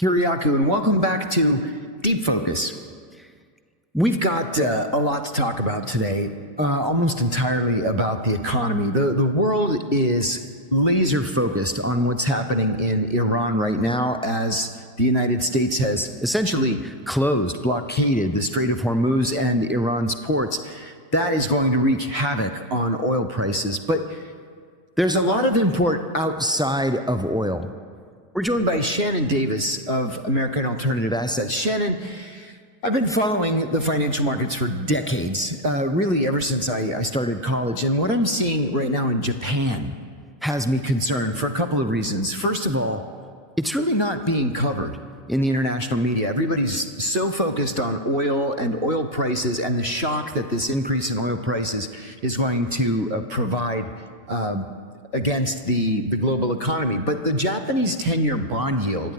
Kiriakou, and welcome back to Deep Focus. We've got a lot to talk about today, almost entirely about the economy. The world is laser focused on what's happening in Iran right now as the United States has essentially blockaded the Strait of Hormuz and Iran's ports. That is going to wreak havoc on oil prices. But there's a lot of import outside of oil. We're joined by Shannon Davis of American Alternative Assets. Shannon, I've been following the financial markets for decades, really ever since I started college. And what I'm seeing right now in Japan has me concerned for a couple of reasons. First of all, it's really not being covered in the international media. Everybody's so focused on oil and oil prices and the shock that this increase in oil prices is going to provide against the global economy. But the Japanese 10-year bond yield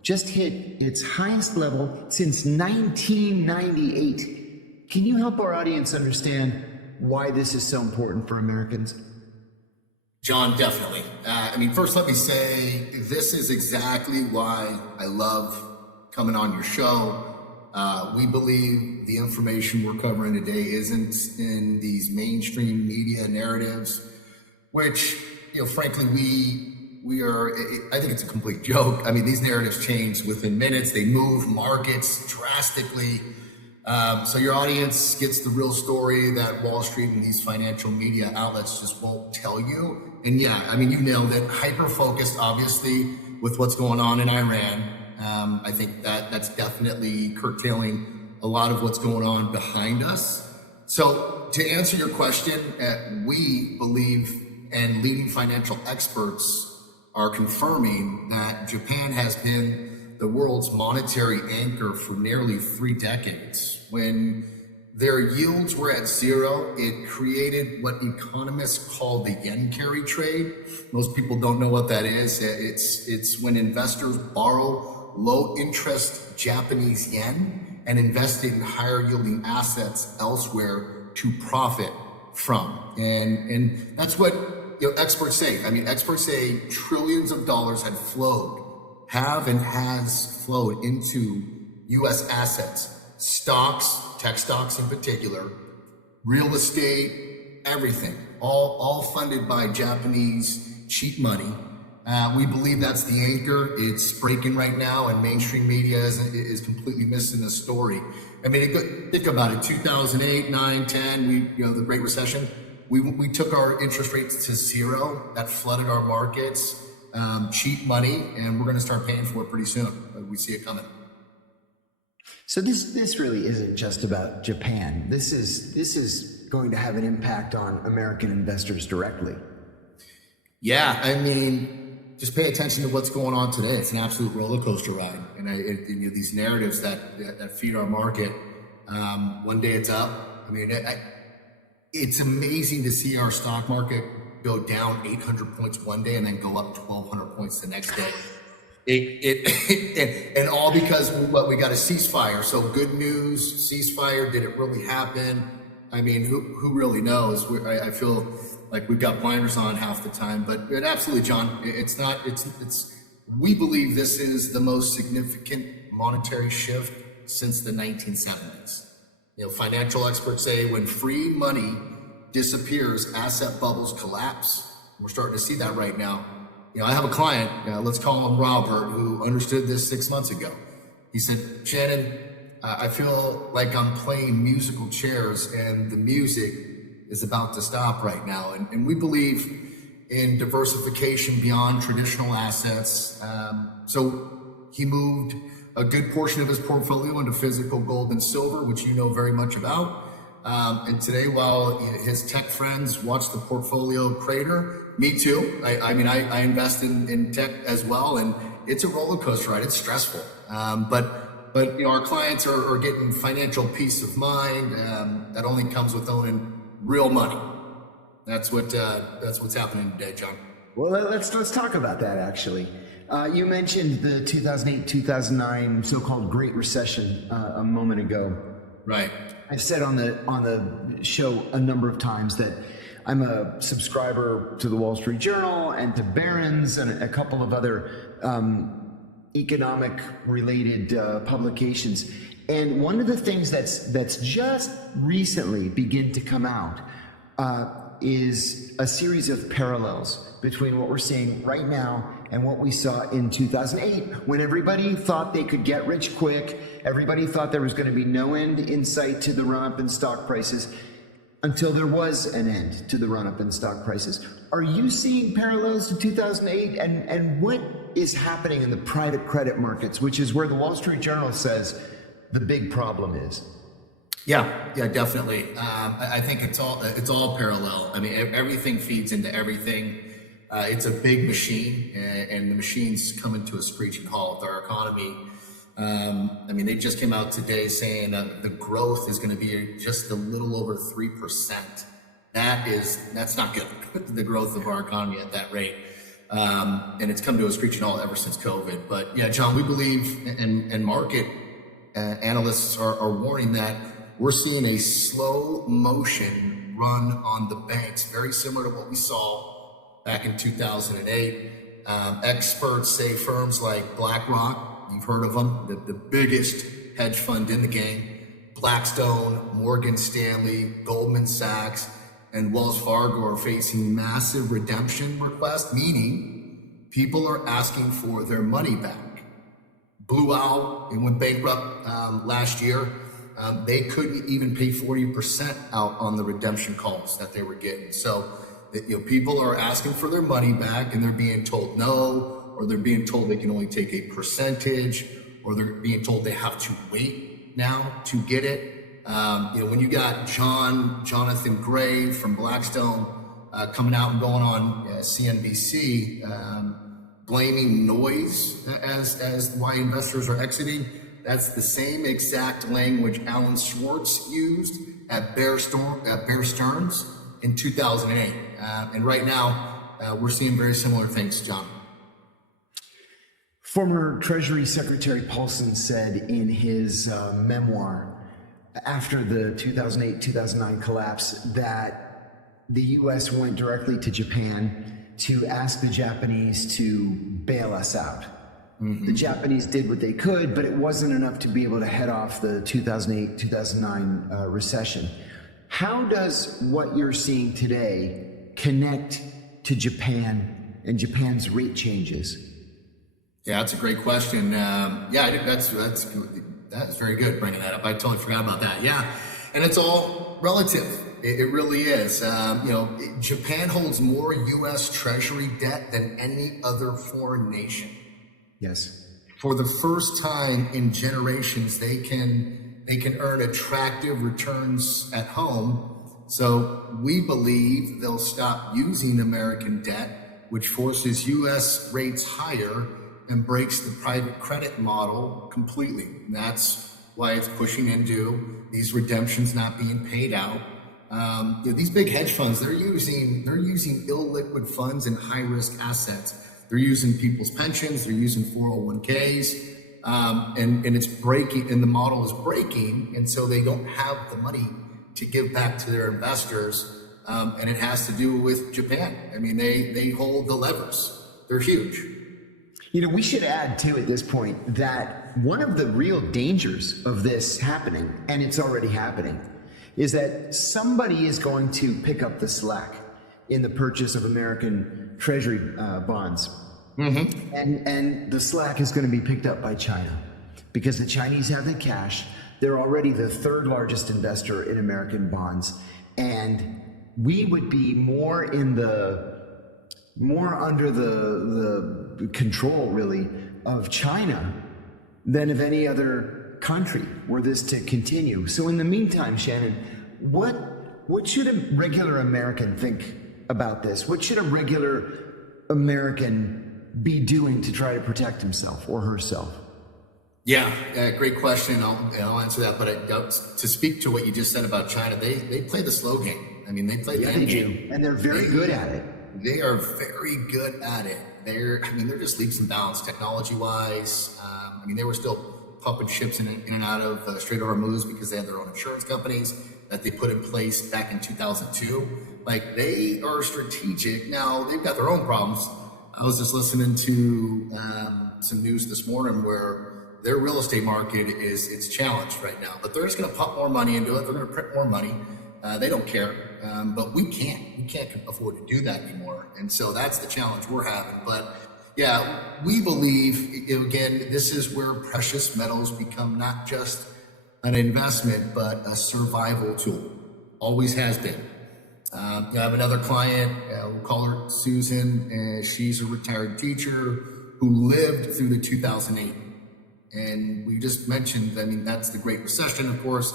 just hit its highest level since 1998. Can you help our audience understand why this is so important for Americans? John, definitely. First let me say this is exactly why I love coming on your show. We believe the information we're covering today isn't in these mainstream media narratives, which, frankly, we are, I think it's a complete joke. These narratives change within minutes. They move markets drastically. So your audience gets the real story that Wall Street and these financial media outlets just won't tell you. And you nailed it. Hyper-focused, obviously, with what's going on in Iran. I think that's definitely curtailing a lot of what's going on behind us. So to answer your question, we believe, and leading financial experts are confirming, that Japan has been the world's monetary anchor for nearly 3 decades. When their yields were at zero, it created what economists call the yen carry trade. Most people don't know what that is. It's when investors borrow low interest Japanese yen and invest in higher yielding assets elsewhere to profit from. And that's what experts say. Experts say trillions of dollars has flowed into U.S. assets, stocks, tech stocks in particular, real estate, everything, all funded by Japanese cheap money. We believe that's the anchor. It's breaking right now, and mainstream media is completely missing the story. Think about it. 2008, 9, 10, the Great Recession. We took our interest rates to zero. That flooded our markets, cheap money, and we're going to start paying for it pretty soon. We see it coming. So this really isn't just about Japan. This is going to have an impact on American investors directly. Yeah, just pay attention to what's going on today. It's an absolute roller coaster ride, and these narratives that feed our market. One day it's up. It's amazing to see our stock market go down 800 points one day and then go up 1,200 points the next day. And all because we got a ceasefire. So good news, ceasefire. Did it really happen? Who really knows? I feel like we've got blinders on half the time. But absolutely, John, it's not. We believe this is the most significant monetary shift since the 1970s. Financial experts say when free money disappears, asset bubbles collapse. We're starting to see that right now. I have a client, let's call him Robert, who understood this 6 months ago. He said, Shannon, I feel like I'm playing musical chairs and the music is about to stop right now. And we believe in diversification beyond traditional assets. So he moved a good portion of his portfolio into physical gold and silver, which you know very much about. And today, while his tech friends watch the portfolio crater, me too. I invest in tech as well, and it's a roller coaster ride. It's stressful, but our clients are getting financial peace of mind that only comes with owning real money. That's what's happening today, John. Well, let's talk about that. Actually, you mentioned the 2008-2009 so-called Great Recession a moment ago. Right. I've said on the show a number of times that I'm a subscriber to the Wall Street Journal and to Barron's and a couple of other economic related publications. And one of the things that's just recently begin to come out is a series of parallels between what we're seeing right now and what we saw in 2008, when everybody thought they could get rich quick. Everybody thought there was going to be no end in sight to the run-up in stock prices, until there was an end to the run-up in stock prices. Are you seeing parallels to 2008? And what is happening in the private credit markets, which is where the Wall Street Journal says the big problem is? Yeah, definitely. I think it's all parallel. I mean, everything feeds into everything. It's a big machine, and the machine's coming to a screeching halt. Our economy, I mean, they just came out today saying that the growth is going to be just a little over 3%. That's not good. The growth of our economy at that rate, and it's come to a screeching halt ever since COVID. But yeah, John, we believe, and market analysts are warning that we're seeing a slow motion run on the banks, very similar to what we saw back in 2008. Experts say firms like BlackRock, you've heard of them, the biggest hedge fund in the game, Blackstone, Morgan Stanley, Goldman Sachs, and Wells Fargo are facing massive redemption requests, meaning people are asking for their money back. Blue Owl, it went bankrupt last year. They couldn't even pay 40% out on the redemption calls that they were getting. So, people are asking for their money back, and they're being told no, or they're being told they can only take a percentage, or they're being told they have to wait now to get it. When you got Jonathan Gray from Blackstone coming out and going on CNBC, blaming noise as why investors are exiting. That's the same exact language Alan Schwartz used at Bear Stearns in 2008. And right now, we're seeing very similar things, John. Former Treasury Secretary Paulson said in his memoir after the 2008-2009 collapse that the U.S. went directly to Japan to ask the Japanese to bail us out. Mm-hmm. The Japanese did what they could, but it wasn't enough to be able to head off the 2008-2009 recession. How does what you're seeing today connect to Japan and Japan's rate changes? Yeah, that's a great question. That's very good bringing that up. I totally forgot about that. Yeah, and it's all relative. It really is. Japan holds more U.S. Treasury debt than any other foreign nation. Yes. For the first time in generations, they can earn attractive returns at home. So we believe they'll stop using American debt, which forces U.S. rates higher and breaks the private credit model completely. And that's why it's pushing into these redemptions not being paid out. These big hedge funds, they're using illiquid funds and high risk assets. They're using people's pensions, they're using 401ks, and it's breaking, and the model is breaking, and so they don't have the money to give back to their investors, and it has to do with Japan. I mean, they hold the levers. They're huge. We should add too at this point that one of the real dangers of this happening, and it's already happening, is that somebody is going to pick up the slack in the purchase of American Treasury bonds. Mm-hmm. And the slack is going to be picked up by China because the Chinese have the cash. They're already the third largest investor in American bonds. And we would be more under the control really of China than of any other country were this to continue. So in the meantime, Shannon, what should a regular American think about this? What should a regular American be doing to try to protect himself or herself? Yeah, great question. I'll answer that. But to speak to what you just said about China, they play the slow game. I mean, they play the end game, and they're very good at it. They are very good at it. They're just leaps and bounds technology-wise. They were still pumping ships in and out of Strait of Hormuz because they had their own insurance companies that they put in place back in 2002. Like, they are strategic. Now, they've got their own problems. I was just listening to some news this morning where their real estate market it's challenged right now, but they're just going to pump more money into it. They're going to print more money. They don't care, but we can't afford to do that anymore. And so that's the challenge we're having. But yeah, we believe, again, this is where precious metals become not just an investment, but a survival tool. Always has been. I have another client, we'll call her Susan, and she's a retired teacher who lived through the 2008. And we just mentioned, I mean, that's the Great Recession, of course.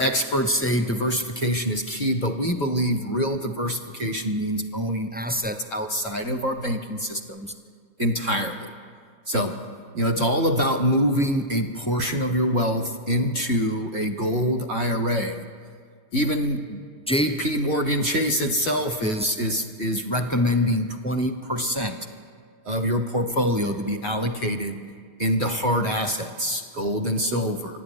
Experts say diversification is key, but we believe real diversification means owning assets outside of our banking systems entirely. So, it's all about moving a portion of your wealth into a gold IRA. Even JP Morgan Chase itself is recommending 20% of your portfolio to be allocated into hard assets, gold and silver.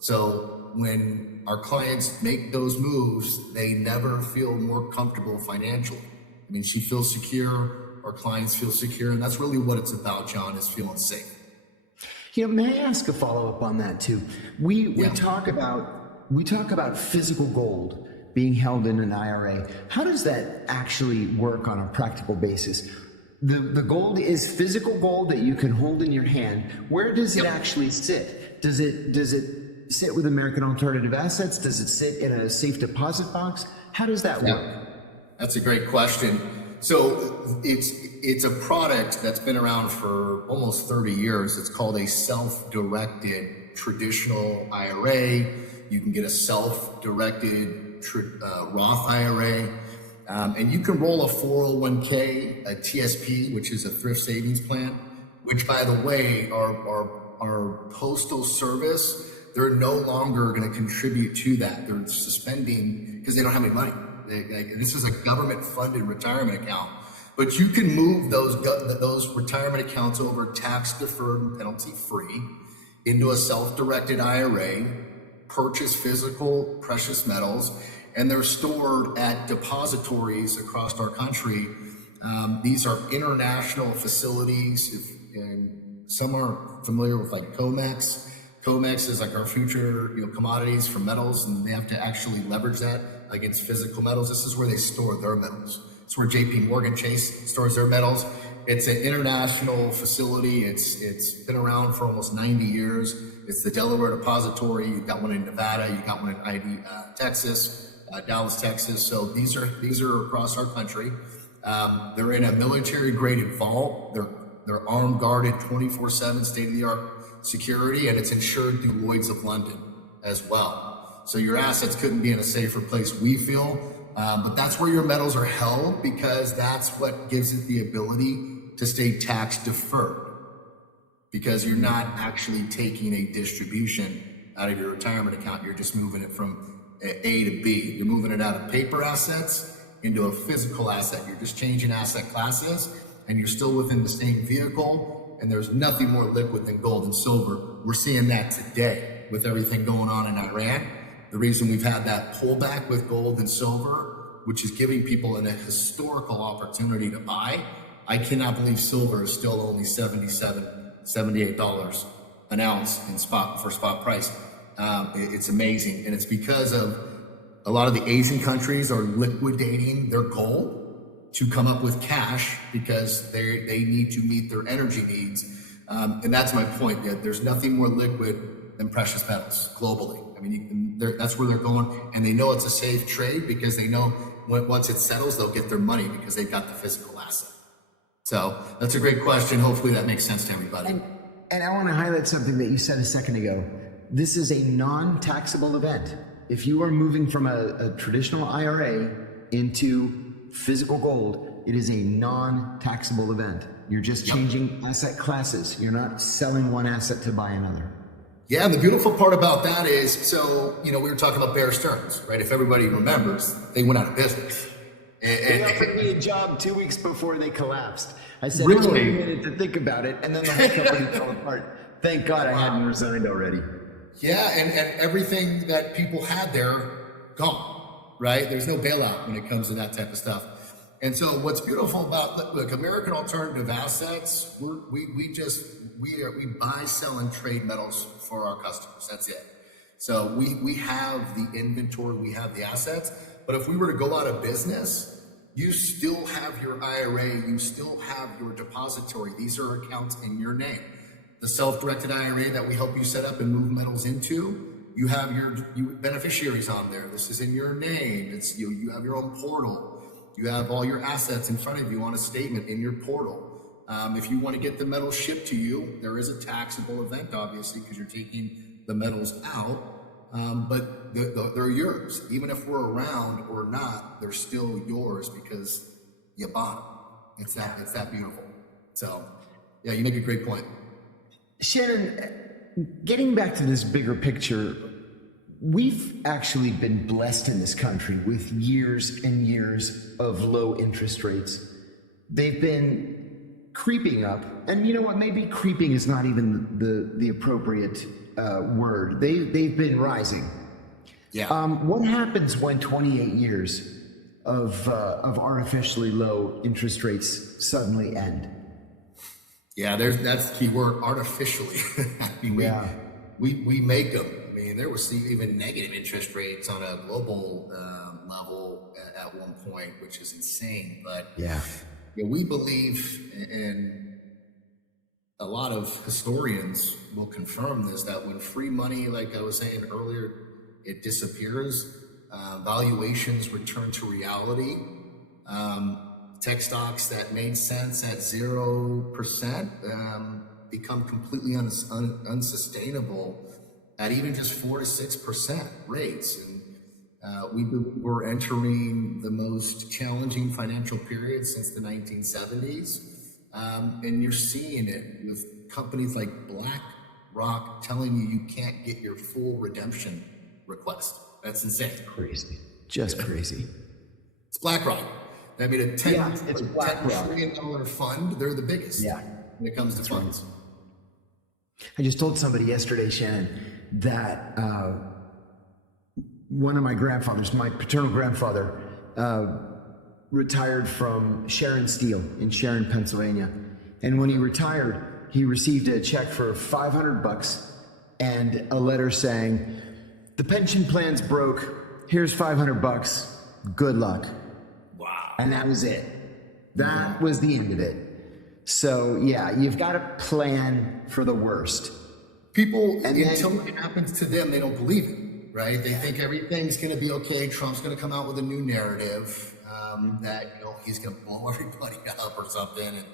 So when our clients make those moves, they never feel more comfortable financially. I mean, she feels secure, our clients feel secure, and that's really what it's about, John, is feeling safe. May I ask a follow-up on that too? We talk about physical gold being held in an IRA. How does that actually work on a practical basis? The gold is physical gold that you can hold in your hand. Where does it actually sit? Does it sit with American Alternative Assets? Does it sit in a safe deposit box? How does that work? That's a great question. So it's a product that's been around for almost 30 years. It's called a self-directed traditional IRA. You can get a self-directed Roth IRA. And you can roll a 401k, a TSP, which is a thrift savings plan, which, by the way, our postal service, they're no longer going to contribute to that. They're suspending because they don't have any money. This is a government-funded retirement account, but you can move those retirement accounts over tax-deferred and penalty-free into a self-directed IRA, purchase physical precious metals, and they're stored at depositories across our country. These are international facilities, and some are familiar with like COMEX. COMEX is like our future, commodities for metals, and they have to actually leverage that against physical metals. This is where they store their metals. It's where JP Morgan Chase stores their metals. It's an international facility. It's been around for almost 90 years. It's the Delaware Depository. You got one in Nevada. You got one in Texas. Dallas, Texas. So these are across our country. They're in a military graded vault. They're armed, guarded, 24/7, state of the art security, and it's insured through Lloyd's of London as well. So your assets couldn't be in a safer place, we feel, but that's where your metals are held because that's what gives it the ability to stay tax deferred, because you're not actually taking a distribution out of your retirement account. You're just moving it from A to B. You're moving it out of paper assets into a physical asset. You're just changing asset classes, and you're still within the same vehicle. And there's nothing more liquid than gold and silver. We're seeing that today with everything going on in Iran. The reason we've had that pullback with gold and silver, which is giving people a historical opportunity to buy. I cannot believe silver is still only $78 an ounce in spot price. It's amazing, and it's because of a lot of the Asian countries are liquidating their gold to come up with cash because they need to meet their energy needs. And that's my point. There's nothing more liquid than precious metals globally. I mean, that's where they're going, and they know it's a safe trade because they know once it settles, they'll get their money because they've got the physical asset. So that's a great question. Hopefully that makes sense to everybody. And I want to highlight something that you said a second ago. This is a non-taxable event. If you are moving from a traditional IRA into physical gold, it is a non-taxable event. You're just changing asset classes. You're not selling one asset to buy another. Yeah, and the beautiful part about that is, so, we were talking about Bear Stearns, right? If everybody remembers, they went out of business. They offered me a job 2 weeks before they collapsed. I said, Really? Give me a minute to think about it, and then the whole company fell apart. Thank God I hadn't resigned already. Yeah, and everything that people had there, gone, right? There's no bailout when it comes to that type of stuff. And so what's beautiful about look, American alternative assets, we buy, sell, and trade metals for our customers. That's it. So we have the inventory, we have the assets, but if we were to go out of business, you still have your IRA, you still have your depository. These are accounts in your name. The self-directed IRA that we help you set up and move metals into, you have your beneficiaries on there. This is in your name. It's you have your own portal. You have all your assets in front of you on a statement in your portal. If you want to get the metals shipped to you, there is a taxable event, obviously, because you're taking the metals out. But they're yours. Even if we're around or not, they're still yours because you bought them. It's that beautiful. So, yeah, you make a great point. Shannon, getting back to this bigger picture, we've actually been blessed in this country with years and years of low interest rates. They've been creeping up, and you know what? Maybe creeping is not even the appropriate word. They've been rising. Yeah. What happens when 28 years of artificially low interest rates suddenly end? Yeah, that's the key word, artificially. I mean, we make them. I mean, there was even negative interest rates on a global level at one point, which is insane. But we believe, and a lot of historians will confirm this, that when free money, like I was saying earlier, it disappears, valuations return to reality. Tech stocks that made sense at 0% become completely unsustainable at even just 4 to 6% rates. And we're entering the most challenging financial period since the 1970s. And you're seeing it with companies like BlackRock telling you can't get your full redemption request. That's insane. Crazy. Just crazy. It's BlackRock. I mean, $10 trillion fund, they're the biggest when it comes to funds. I just told somebody yesterday, Shannon, that one of my grandfathers, my paternal grandfather, retired from Sharon Steel in Sharon, Pennsylvania. And when he retired, he received a check for $500 and a letter saying, "The pension plan's broke. Here's $500. Good luck." And that was it. That was the end of it. So, yeah, you've got to plan for the worst. People, until it happens to them, they don't believe it, right? They think everything's going to be okay. Trump's going to come out with a new narrative that, he's going to blow everybody up or something. And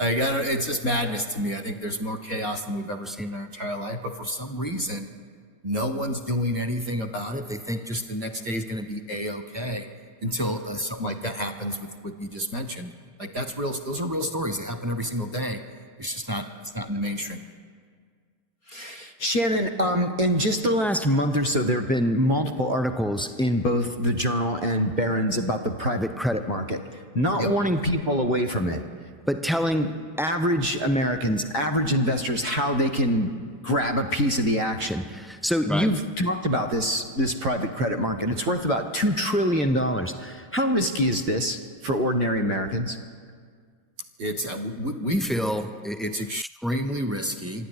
it's just madness to me. I think there's more chaos than we've ever seen in our entire life. But for some reason, no one's doing anything about it. They think just the next day is going to be A-okay. Until something like that happens with what you just mentioned. Like, that's real. Those are real stories. They happen every single day. It's just not in the mainstream. Shannon, in just the last month or so, there have been multiple articles in both the Journal and Barron's about the private credit market, not warning people away from it, but telling average Americans, average investors, how they can grab a piece of the action. So you've talked about this private credit market. It's worth about $2 trillion. How risky is this for ordinary Americans? It's we feel it's extremely risky,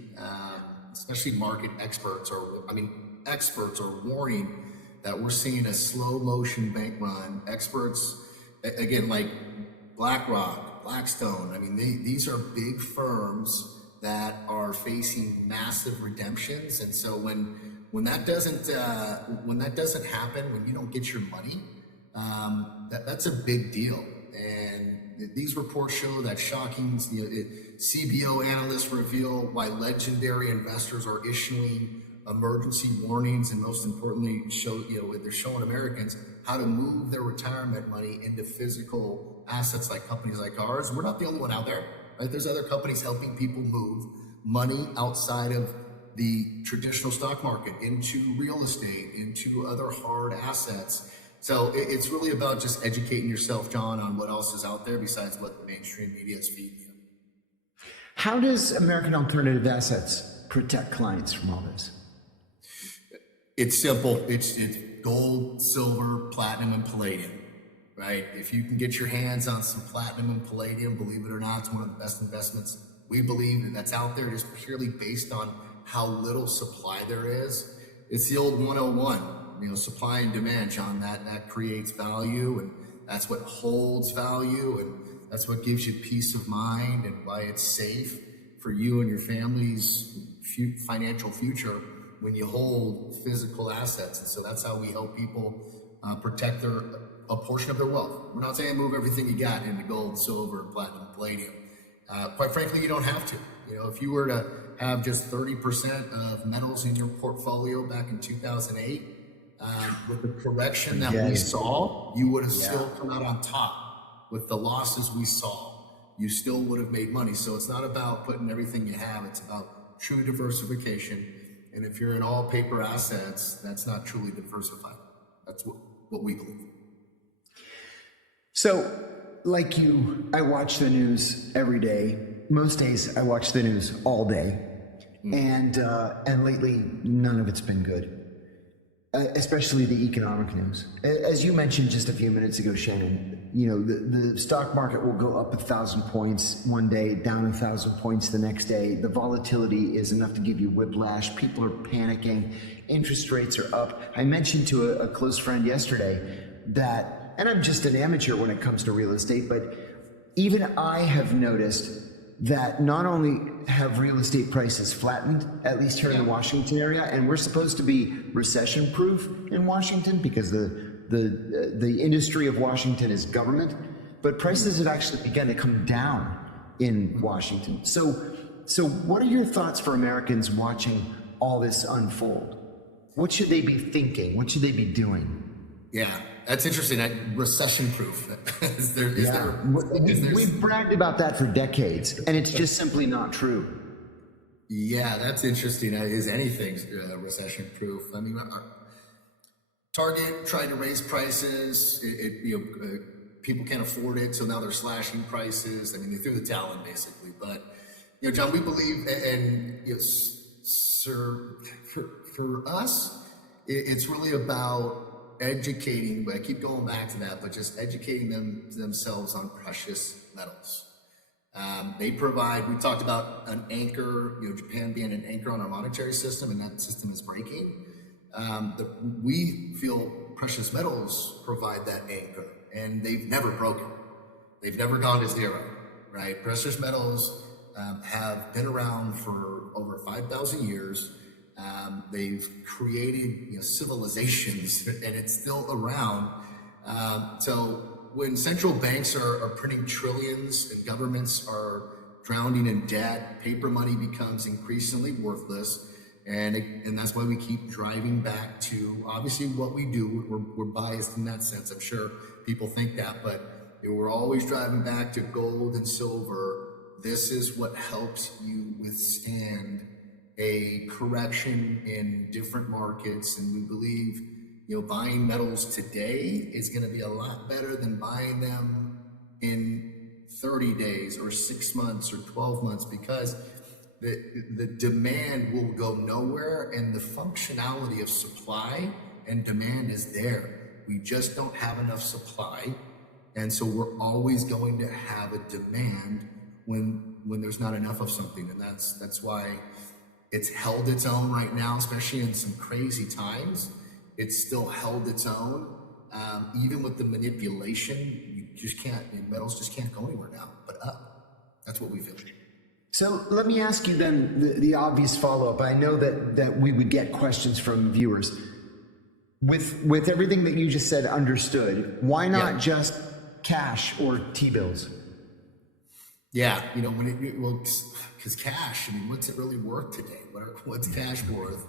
especially market experts are warning that we're seeing a slow motion bank run. Experts, again, like BlackRock, Blackstone, these are big firms that are facing massive redemptions, and so when that doesn't happen, when you don't get your money, that's a big deal. And these reports show that shocking. CBO analysts reveal why legendary investors are issuing emergency warnings, and most importantly, they're showing Americans how to move their retirement money into physical assets like companies like ours. We're not the only one out there. Right? There's other companies helping people move money outside of the traditional stock market into real estate, into other hard assets. So it's really about just educating yourself, John, on what else is out there besides what the mainstream media is feeding you. How does American Alternative Assets protect clients from all this? It's simple. It's gold, silver, platinum, and palladium. right? If you can get your hands on some platinum and palladium, believe it or not, it's one of the best investments we believe that's out there, just purely based on how little supply there is. It's the old 101, supply and demand, John. That creates value, and that's what holds value, and that's what gives you peace of mind, and why it's safe for you and your family's financial future when you hold physical assets. And so that's how we help people protect a portion of their wealth. We're not saying move everything you got into gold, silver, platinum, palladium. Quite frankly, you don't have to. If you were to have just 30% of metals in your portfolio back in 2008, with the correction that we saw, you would have still come out on top. With the losses we saw, you still would have made money. So it's not about putting everything you have. It's about true diversification. And if you're in all paper assets, that's not truly diversified. That's what we believe. So, like you, I watch the news every day. Most days I watch the news all day. And lately, none of it's been good. Especially the economic news. As you mentioned just a few minutes ago, Shannon, the stock market will go up 1,000 points one day, down 1,000 points the next day. The volatility is enough to give you whiplash. People are panicking. Interest rates are up. I mentioned to a close friend yesterday that, and I'm just an amateur when it comes to real estate, but even I have noticed that not only have real estate prices flattened, at least here in the Washington area, and we're supposed to be recession proof in Washington because the industry of Washington is government, but prices have actually begun to come down in Washington. So what are your thoughts for Americans watching all this unfold? What should they be thinking? What should they be doing? Yeah, that's interesting. Recession proof. We've bragged about that for decades, and it's just simply not true. Yeah, that's interesting. Is anything recession proof? I mean, Target tried to raise prices. People can't afford it, so now they're slashing prices. I mean, they threw the towel in basically. But John, we believe, and sir, for us, it's really about educating, but I keep going back to that, but just educating themselves on precious metals. They provide, we talked about an anchor, Japan being an anchor on our monetary system, and that system is breaking. We feel precious metals provide that anchor, and they've never broken. They've never gone to zero, right? Precious metals have been around for over 5,000 years. They've created civilizations, and it's still around. So when central banks are printing trillions and governments are drowning in debt, paper money becomes increasingly worthless. And that's why we keep driving back to, obviously, what we do. We're biased in that sense. I'm sure people think that, but we're always driving back to gold and silver. This is what helps you withstand a correction in different markets. And we believe, buying metals today is going to be a lot better than buying them in 30 days or 6 months or 12 months, because the demand will go nowhere, and the functionality of supply and demand is there. We just don't have enough supply, and so we're always going to have a demand when there's not enough of something. And that's why it's held its own right now, especially in some crazy times. It's still held its own. Even with the manipulation, metals just can't go anywhere now but up. That's what we feel. So let me ask you then the obvious follow-up. I know that we would get questions from viewers. With everything that you just said understood, why not just cash or T-bills? Yeah, because cash, what's it really worth today? What's cash worth?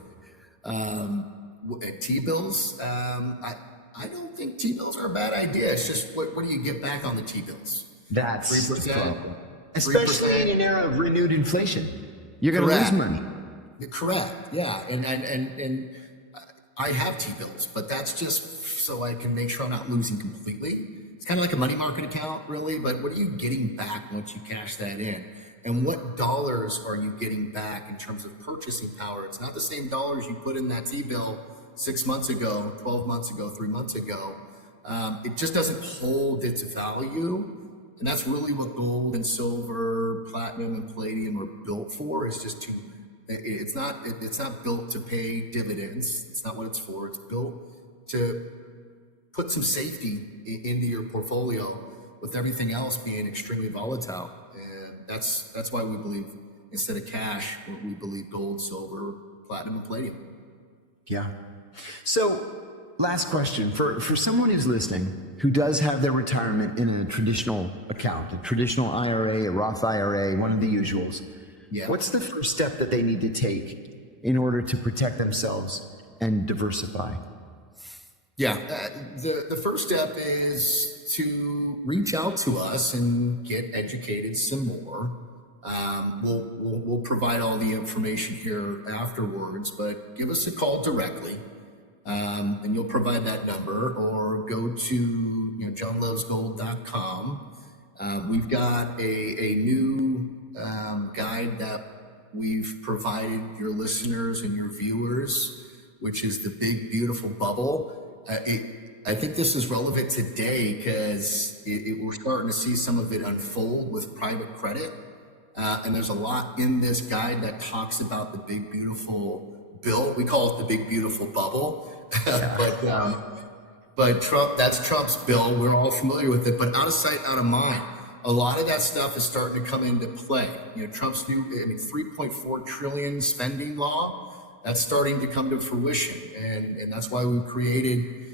T-bills, I don't think T-bills are a bad idea. It's just, what do you get back on the T-bills? That's 3%. the problem. Especially in an era of renewed inflation. You're going to lose money. Correct, yeah. And I have T-bills, but that's just so I can make sure I'm not losing completely. It's kind of like a money market account, really, but what are you getting back once you cash that in? And what dollars are you getting back in terms of purchasing power? It's not the same dollars you put in that T-bill 6 months ago, 12 months ago, 3 months ago. It just doesn't hold its value. And that's really what gold and silver, platinum and palladium are built for, is just to, it's not built to pay dividends. It's not what it's for. It's built to put some safety into your portfolio, with everything else being extremely volatile. And that's why we believe, instead of cash, we believe gold, silver, platinum, and palladium. Yeah. So last question for someone who's listening, who does have their retirement in a traditional account, a traditional IRA, a Roth IRA, one of the usuals. Yeah. What's the first step that they need to take in order to protect themselves and diversify? Yeah, the first step is to reach out to us and get educated some more. We'll provide all the information here afterwards, but give us a call directly, and you'll provide that number, or go to johnlovesgold.com. We've got a new guide that we've provided your listeners and your viewers, which is the Big Beautiful Bubble. I think this is relevant today because we're starting to see some of it unfold with private credit. And there's a lot in this guide that talks about the big, beautiful bill. We call it the Big Beautiful Bubble. But Trump, that's Trump's bill. We're all familiar with it, but out of sight, out of mind. A lot of that stuff is starting to come into play. Trump's new, $3.4 trillion spending law, that's starting to come to fruition. And that's why we created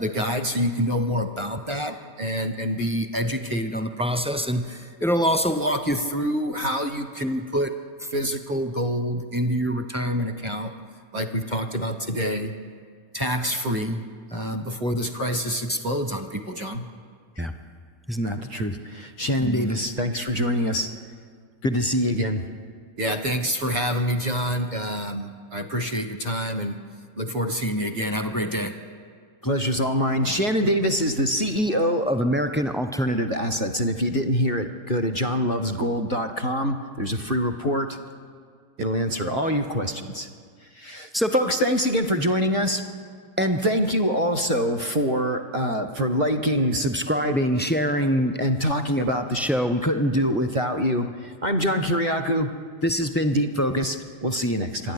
the guide, so you can know more about that and be educated on the process. And it'll also walk you through how you can put physical gold into your retirement account, like we've talked about today, tax-free, before this crisis explodes on people, John. Yeah, isn't that the truth? Shannon Davis, thanks for joining us. Good to see you again. Yeah, thanks for having me, John. I appreciate your time and look forward to seeing you again. Have a great day. Pleasure's all mine. Shannon Davis is the CEO of American Alternative Assets. And if you didn't hear it, go to johnlovesgold.com. There's a free report. It'll answer all your questions. So folks, thanks again for joining us. And thank you also for liking, subscribing, sharing, and talking about the show. We couldn't do it without you. I'm John Kiriakou. This has been Deep Focus. We'll see you next time.